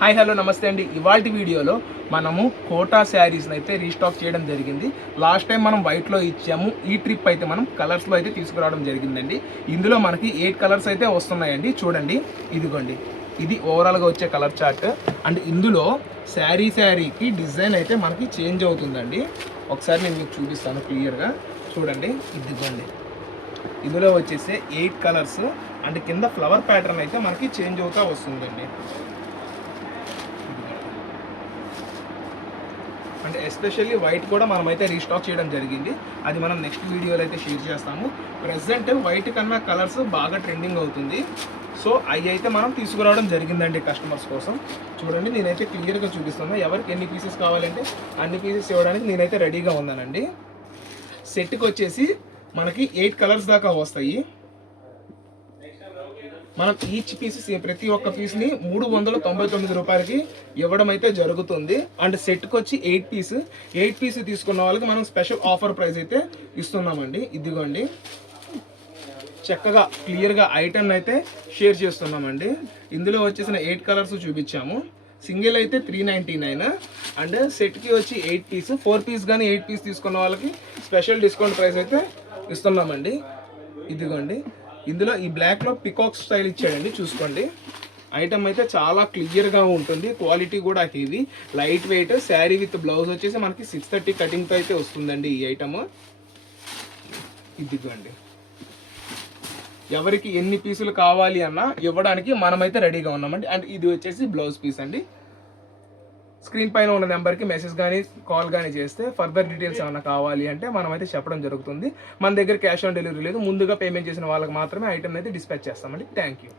Hi hello నమస్తే అండి. ఇవాల్టి వీడియోలో మనము కోటా శారీస్ని అయితే రీస్టాక్ చేయడం జరిగింది. లాస్ట్ టైం మనం వైట్లో ఇచ్చాము. ఈ ట్రిప్ అయితే మనం కలర్స్లో అయితే తీసుకురావడం జరిగిందండి. ఇందులో మనకి 8 కలర్స్ అయితే వస్తున్నాయండి. చూడండి, ఇదిగోండి, ఇది ఓవరాల్గా వచ్చే కలర్ చార్ట్. అండ్ ఇందులో శారీకి డిజైన్ అయితే మనకి చేంజ్ అవుతుందండి. ఒకసారి నేను మీకు చూపిస్తాను క్లియర్గా. చూడండి, ఇదిగోండి, ఇందులో వచ్చేసి 8 కలర్స్ అండ్ కింద ఫ్లవర్ ప్యాటర్న్ అయితే మనకి చేంజ్ అవుతూ వస్తుందండి. అంటే ఎస్పెషల్లీ వైట్ కూడా మనమైతే రీస్టాక్ చేయడం జరిగింది. అది మనం నెక్స్ట్ వీడియోలో అయితే షేర్ చేస్తాము. ప్రెసెంట్ వైట్ కన్నా కలర్స్ బాగా ట్రెండింగ్ అవుతుంది. సో అవి అయితే మనం తీసుకురావడం జరిగిందండి కస్టమర్స్ కోసం. చూడండి, నేనైతే క్లియర్గా చూపిస్తాను. ఎవరికి ఎన్ని పీసెస్ కావాలంటే అన్ని పీసెస్ ఇవ్వడానికి నేనైతే రెడీగా ఉన్నానండి. సెట్కి వచ్చేసి మనకి 8 కలర్స్ దాకా వస్తాయి. మనం ఈచ్ పీసెస్ ప్రతి ఒక్క పీస్ని 399 రూపాయలకి ఇవ్వడం అయితే జరుగుతుంది. అండ్ సెట్కి వచ్చి 8 పీస్ తీసుకున్న వాళ్ళకి మనం స్పెషల్ ఆఫర్ ప్రైస్ అయితే ఇస్తున్నామండి. ఇదిగోండి, చక్కగా క్లియర్గా ఐటమ్ అయితే షేర్ చేస్తున్నామండి. ఇందులో వచ్చేసిన 8 కలర్స్ చూపించాము. సింగిల్ అయితే 399 అండ్ సెట్కి వచ్చి 8 పీస్, 4 పీస్ కానీ 8 పీస్ తీసుకున్న వాళ్ళకి స్పెషల్ డిస్కౌంట్ ప్రైస్ అయితే ఇస్తున్నామండి. ఇదిగోండి, ఇందులో ఈ బ్లాక్లో పికాక్ స్టైల్ ఇచ్చాడండి. చూసుకోండి, ఐటమ్ అయితే చాలా క్లియర్గా ఉంటుంది. క్వాలిటీ కూడా heavy, light weight. Sari with blouse వచ్చేసి మనకి 630 కటింగ్తో అయితే వస్తుందండి ఈ ఐటమ్. ఇదిగోండి, ఎవరికి ఎన్ని పీసులు కావాలి అన్నా ఇవ్వడానికి మనమైతే రెడీగా ఉన్నామండి. అండ్ ఇది వచ్చేసి బ్లౌజ్ పీస్ అండి. స్క్రీన్ పైన ఉన్న నెంబర్కి మెసేజ్ కానీ కాల్ కానీ చేస్తే ఫర్దర్ డీటెయిల్స్ ఏమైనా కావాలి అంటే మనమైతే చెప్పడం జరుగుతుంది. మన దగ్గర క్యాష్ ఆన్ డెలివరీ లేదు. ముందుగా పేమెంట్ చేసిన వాళ్ళకి మాత్రమే ఐటమ్ అయితే డిస్పాచ్ చేస్తామండి. Thank you.